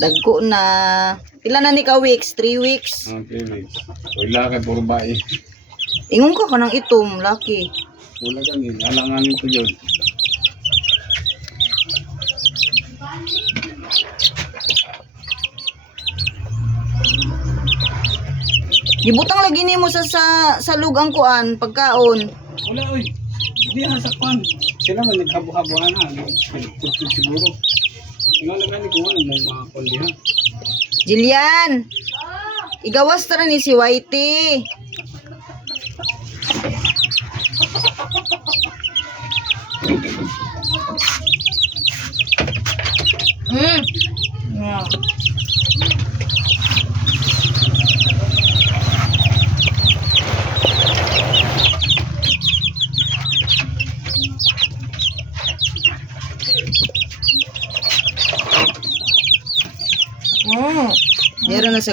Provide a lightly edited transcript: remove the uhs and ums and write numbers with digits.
Dagko na. Pila na ni ka weeks? 3 weeks? 3 weeks. Wala kay puro bae. Ingon ka kanang itom, laki. Wala kami. Alanganin ko yun. Gibutang lagi nimo sa lugang kuan, pagkaon. Wala oy. Hindi hasakpan. Sila man naghabu-habuan na. Siguro. Ngalagani ko ano may mga kulya. Jillian. Igawas tara ni si Whitey. Yeah. Meron na sa